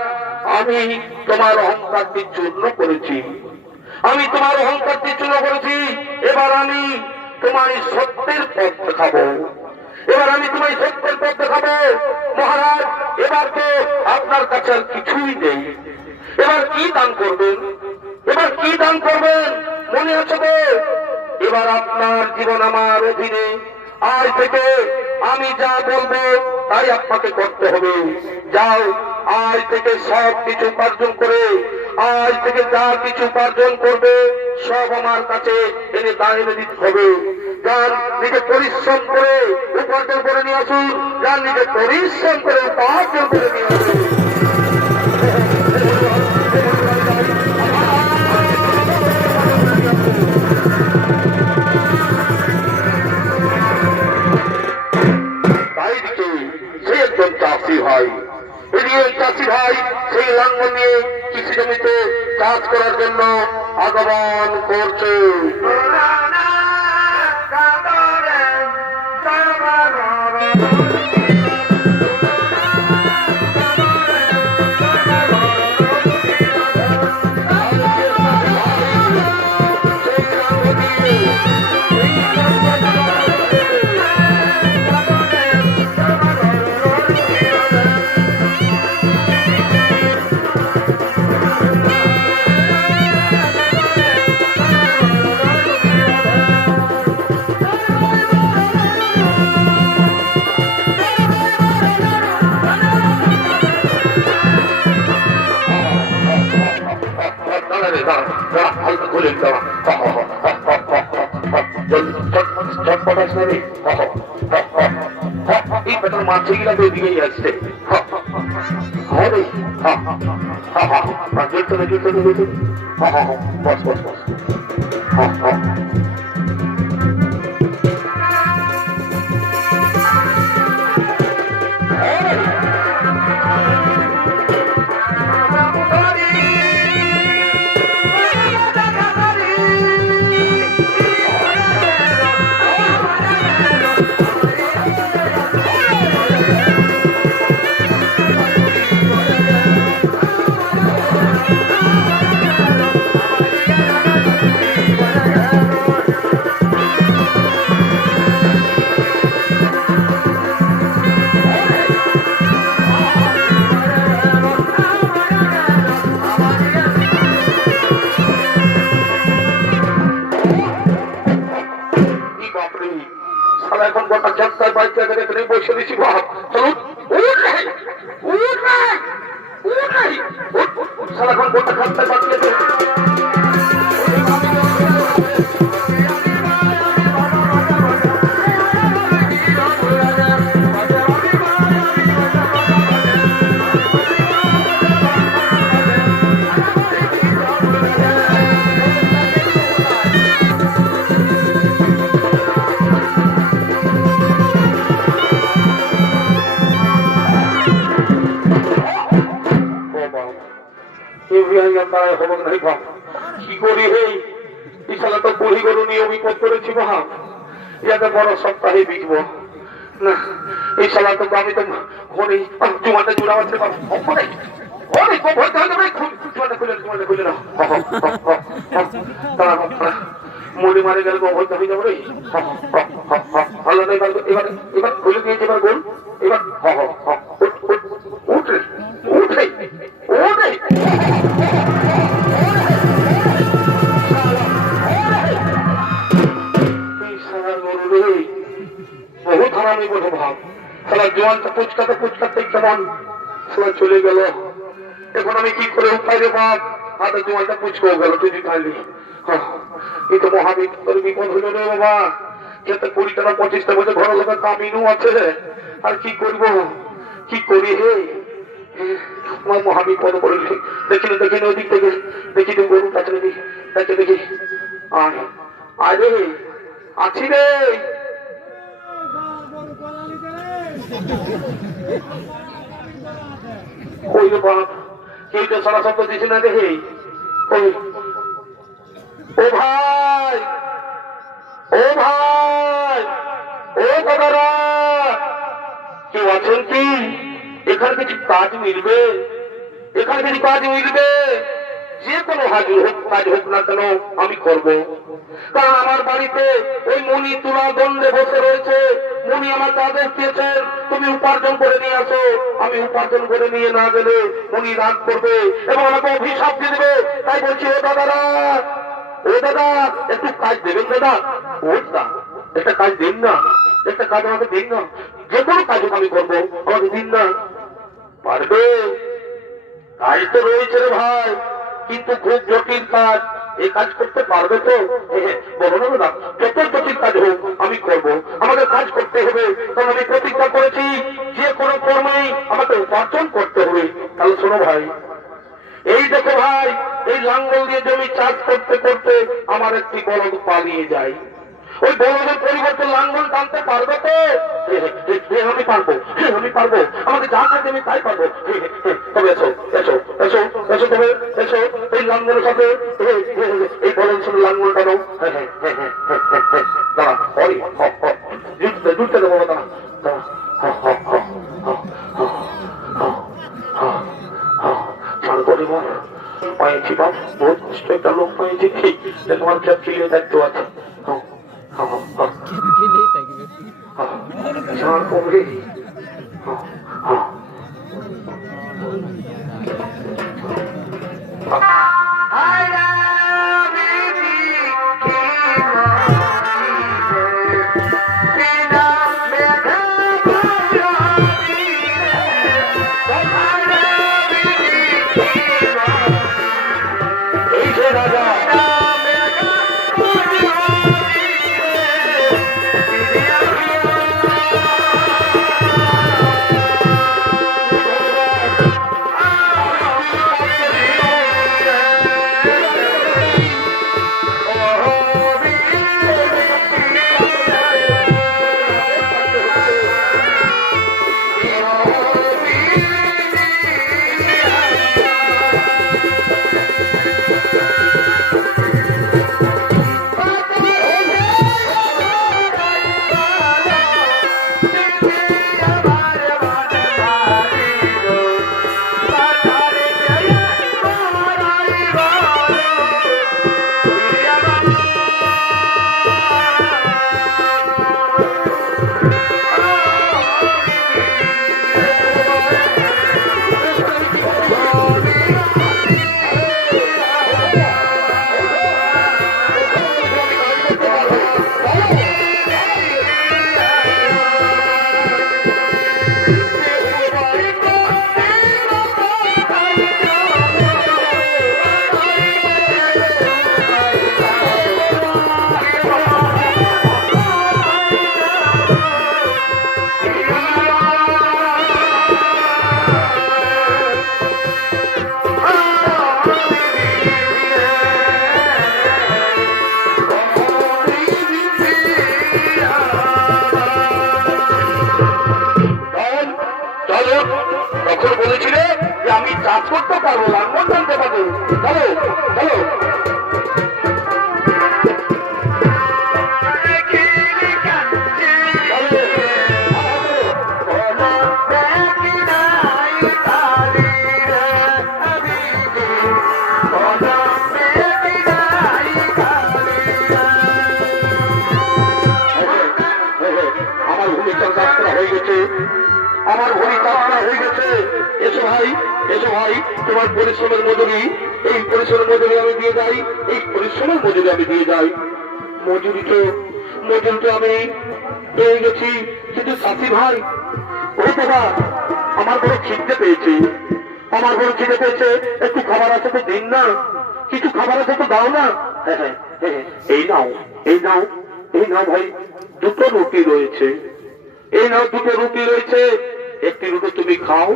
আমি তোমার অহংকারকে চূর্ণ করেছি, আমি তোমার অহংকারকে চূর্ণ করেছি। এবার আমি তোমার সত্যের পথ দেখাবো, এবার আমি তোমায় সত্যের পথ দেখাবো। মহারাজ এবার তো আপনার কাছে আর কিছুই নেই, এবার কি দান করবেন? এবার কি দান করবেন মনে আছে তো? এবার আপনার জীবন আমার অধীনে, আজ থেকে আমি যা বলবো তাই আপনাকে করতে হবে। যাও, আজ থেকে সব কিছু উপার্জন করে, আজ থেকে যা কিছু উপার্জন করবে সব আমার কাছে এনে দাঁড়িয়ে দিতে হবে। যার নিজে পরিশ্রম করে উপার্জন করে নিয়ে আসুন, যার নিজে পরিশ্রম করে উপার্জন করে নিয়ে আসুন। তাই দিকে সে একজন চাষি ভাই, এদিকে চাষি ভাই সেই লাঙ্গল নিয়ে কৃষি জমিতে চাষ করার জন্য আগমন করছে। এই বেটার মাছগুলা তো এদিকেই আসছে রে বস বস বস এখন গোটা চারটার বাইক এখানে বসে দিচ্ছি বাপ চলুন এখন গোটা চারটার বাইক কি করি হে এই শালা তো বুড়ি গরু নিয়ে বিপদ করেছি মহা ইয়াতে বড় সপ্তাহে বিকব না এই শালা তো আমি তো ঘরে জুমাটা জোড়া আছে মনে মারে গেলে অবৈধ হয়ে যাবো রে ভালো নেই এবার এবার খুলে দিয়েছে এবার গোল এবার উঠে উঠে উঠে বহুত হারামি বলে ভাব সালা জোয়ানটা পুচকাতে পুচকাতে কেমন সালা চলে গেল এখন আমি কি করে উপায় রে বাপ হাতে জোয়ানটা পুচকেও গেল তুই খাইলি এই তো মহাবিপদ বিপদ হইল রে বাবা যাতে 20টা না 25টা বছর ঘর লোকের কামিনও আছে আর কি করব কি করি হে আমার মহাবিপদ পড়েছে দেখিনি দেখিনি ওদিক থেকে দেখি তুমি গরু কাছে দেখে দেখি আয় আরে আছি রে ওই রে বাপ কেউ তো সারা শব্দ দিছে না দেখে ওই ও ভাই ও ভাই ও দাদারা কেউ আছেন কি এখানে কিছু কাজ মিলবে এখানে কিছু কাজ মিলবে যে কোনো হাজির হোক কাজ হোক না কেন আমি করব কারণ আমার বাড়িতে ওই মনি তুলা দণ্ডে বসে রয়েছে মনি আমাকে আদেশ দিয়েছেন তুমি উপার্জন করে নিয়ে আসো আমি উপার্জন করে নিয়ে না গেলে মনি রাগ করবে এবং আমাকে অভিশাপ দিয়ে দেবে তাই বলছি ও দাদারা ও দাদা একটু কাজ দেবেন দাদা ও দাদা একটা কাজ দিন না একটা কাজ আমাকে দিন না যে কোনো কাজ আমি করবো আমাকে দিন না পারবে কাজ তো রয়েছে রে ভাই কিন্তু খুব জটিল কাজ এই কাজ করতে পারবে তো বলো না যত জটিল কাজ হোক আমি করব আমাদের কাজ করতে হবে কারণ আমি প্রতিজ্ঞা করেছি যে কোনো কর্মেই আমাকে উপার্জন করতে হবে তাহলে শোনো ভাই এই দেখো ভাই এই লাঙ্গল দিয়ে জমি চাষ করতে করতে আমার একটি বলদ পালিয়ে যায় ওই বলদের পরিবর্তে লাঙ্গল টানতে পারবে তো আমি পারবো আমি পারবো আমাকে যা কাজ আমি তাই পারবো তবে এসো এসো এসো এসো তবে এসো এই লাঙ্গলের সাথে এই বলদ শুধু লাঙ্গল টানো দাঁড়া হরি জুটতে জুটতে দেবো দাঁড়া পাইছি বাপ বহুত কষ্ট একটা লোক পাইছি তোমার সব ফিরে দায়িত্ব আছে রাজা চলো, তখন বলেছিলে যে আমি চাষ করতে পারবো, লাঙ্গল জানতে পারবো। চলো চলো। আমার ভূমিকা যাত্রা হয়ে গেছে, আমার ভূমি যাত্রা হয়ে গেছে। এসো ভাই, এসো ভাই, তোমার পরিশ্রমের মজুরি, এই পরিশ্রমের মজুরি আমি দিয়ে যাই, এই পরিশ্রমের মজুরি আমি দিয়ে যাই। মজুরি তো আমি পেয়ে গেছি, কিন্তু সাথী ভাই, ও বাবা, আমার বড় খিদে পেয়েছে, আমার বড় খিদে পেয়েছে, একটু খাবার আছে তো দিন না, কিছু খাবার আছে তো দাও না। হ্যাঁ হ্যাঁ হ্যাঁ, এই নাও, এই নাও, এই নাও ভাই, দুটো রুটি রয়েছে, এই নাও দুটো রুটি রয়েছে, একটি রুটি তুমি খাও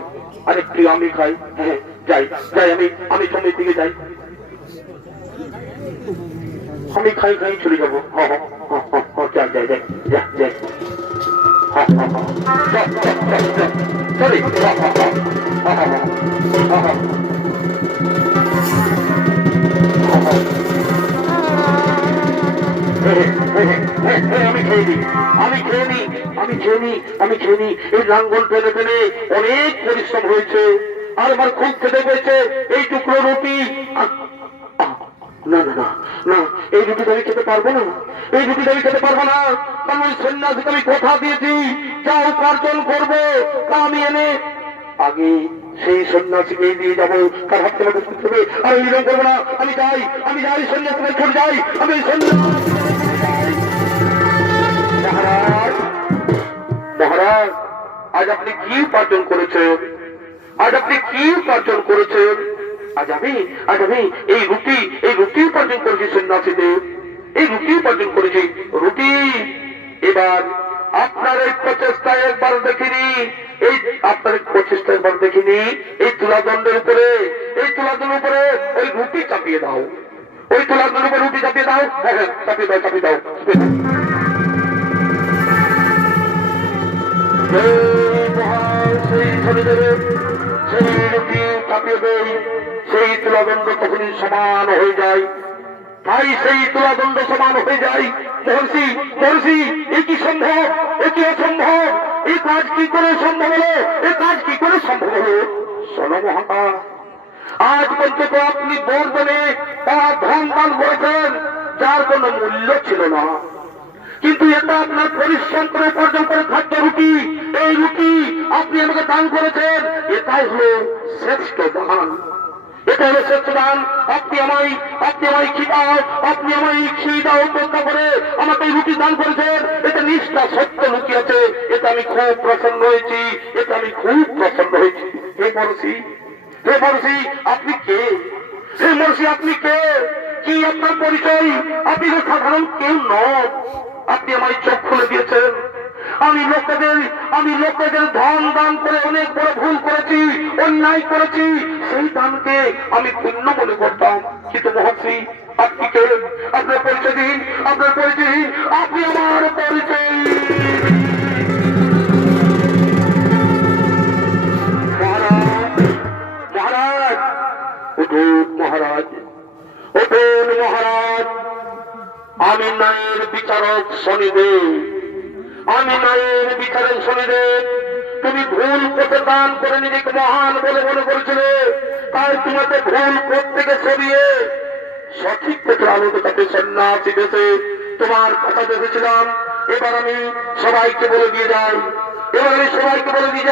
আর একটি আমি খাই। হ্যাঁ যাই যাই, আমি জমির দিকে যাই, আমি খাই খাই চলে যাবো। হ্যাঁ হ্যাঁ হ্যাঁ, যাই যাই যাই যাই যাই। আমি খেয়ে নি, আমি খেয়ে নি, আমি খেয়ে নি, আমি খেয়ে নি। এই লাঙ্গল টেনে টেনে অনেক পরিশ্রম হয়েছে, আর আমার খুব খেতে পেয়েছে। এই টুকরো রুটি, না না না না, এই রুটিটা আমি খেতে পারবো না, এই রুটিটা আমি খেতে পারবো না। কারণ ওই সন্ন্যাসীকে আমি কথা দিয়েছি, যা উপার্জন করবো তা আমি এনে আগে সেই সন্ন্যাসীকে দিয়ে যাবো, তার হাত থেকে বুঝতে হবে। আর বিলম্ব করবো না, আমি যাই, আমি যাই, সন্ন্যাসীকে ছুটে যাই, আমি মহারাজ, মহারাজ, আজ আপনি কি উপার্জন করেছেন? আজ আপনি কি উপার্জন করেছেন? আজ আমি এই রুটি উপার্জন করেছি সন্ন্যাসীদের, এই রুটি উপার্জন করেছি। রুটি এবার আপনার এই প্রচেষ্টায় একবার দেখিনি, এই আপনার প্রচেষ্টা একবার দেখিনি, এই তুলাদণ্ডের উপরে, এই তুলাদণ্ডের উপরে ওই রুটি চাপিয়ে দাও, ওই তুলাদণ্ডের উপরে রুটি চাপিয়ে দাও। হ্যাঁ হ্যাঁ, চাপিয়ে দাও, চাপিয়ে দাও। সেই শনিদেবের সেই রুটি চাপিয়ে দেয়, সেই তুলাদণ্ড তখনই সমান হয়ে যায়। তাই সেই তুলাদণ্ড সমান হয়ে যায়। মহর্ষি, মহর্ষি, এ কি সম্ভব, এ কি অসম্ভব, এই কাজ কি করে সম্ভব হলো, এই কাজ কি করে সম্ভব হলো? শোনো মহাতা, আজ পর্যন্ত আপনি বর্ধনে তার ধন দান করেছেন, যার কোন মূল্য ছিল না, কিন্তু এটা আপনার পরিশ্রম করে উপার্জন করে খাদ্য রুটি, এই রুটি আপনি আমাকে দান করেছেন, এটাই হলো শ্রেষ্ঠ দান, এটা হলো শ্রেষ্ঠ দান। আপনি আমায় খিদাও, আপনি আমায় খিদাও উপেক্ষা করে আমাকে এই রুটি দান করেছেন, এটা নিষ্ঠা সত্য লুকিয়েছে, এটা আমি খুব প্রসন্ন হয়েছি, এটা আমি খুব প্রসন্ন হয়েছি। হে মহর্ষি, হে মহর্ষি, আপনি কে? হে মহর্ষি, আপনি কে? কি আপনার পরিচয়? আপনি তো সাধারণ কেউ নন, আপনি আমায় চোখ খুলে দিয়েছেন। আমি লোকেদের ধন দান করে অনেক বড় ভুল করেছি, অন্যায় করেছি, সেই দানকে আমি পুণ্য মনে করতাম। কিন্তু মহর্ষি, আপনি কে? আপনার পরিচয় দিন, আপনার পরিচয় দিন, আপনি আমার পরিচয়। মহারাজ, মহারাজ, উঠুন মহারাজ, উঠুন মহারাজ, আমি ন্যায়ের বিচারক শনিদেব, আমি ন্যায়ের বিচারক শনিদেব। তুমি ভুল পথে দান করে নিজেকে মহান বলে মনে করেছিলে, তাই তোমাকে ভুল পথ থেকে সরিয়ে সঠিক পথের আলোতে তাকে সন্ন্যাসী দেশে তোমার কথা দেখেছিলাম। এবার আমি সবাইকে বলে দিয়ে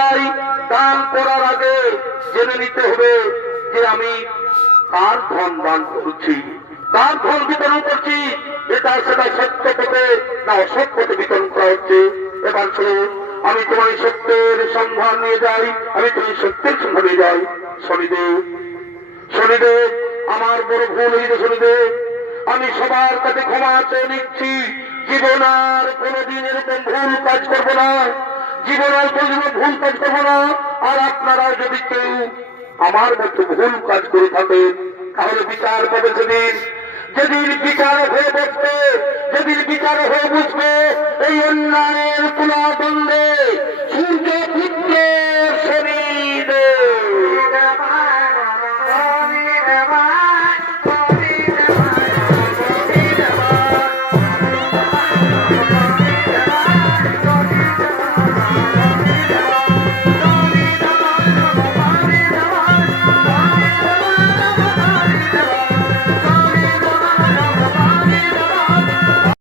যাই, দান করার আগে জেনে নিতে হবে যে আমি কার ধন দান করছি, কার ধন বিতরণ করছি, এটা সেটা সত্য পথে না অসৎ পথে বিতরণ করা হচ্ছে। এবার শুনুন, আমি তোমার সত্যের সন্ধান নিয়ে যাই, আমি তোমার সত্যের সন্ধান নিয়ে যাই। শনিদেব, শনিদেব, আমার বড় ভুল হয়েছে শনিদেব, আমি সবার কাছে ক্ষমা চেয়ে নিচ্ছি। জীবন আর কোনদিন এরকম ভুল কাজ করবো না, জীবন আর কোনদিন ভুল কাজ করবো না। আর আপনারা যদি কেউ আমার মতো ভুল কাজ করে থাকেন, তাহলে বিচার পাবে সেদিন, যেদিন বিচার হয়ে বসবে, যেদিন বিচার হয়ে বুঝবে এই অন্যায়ের তুলা দ্বন্দ্বে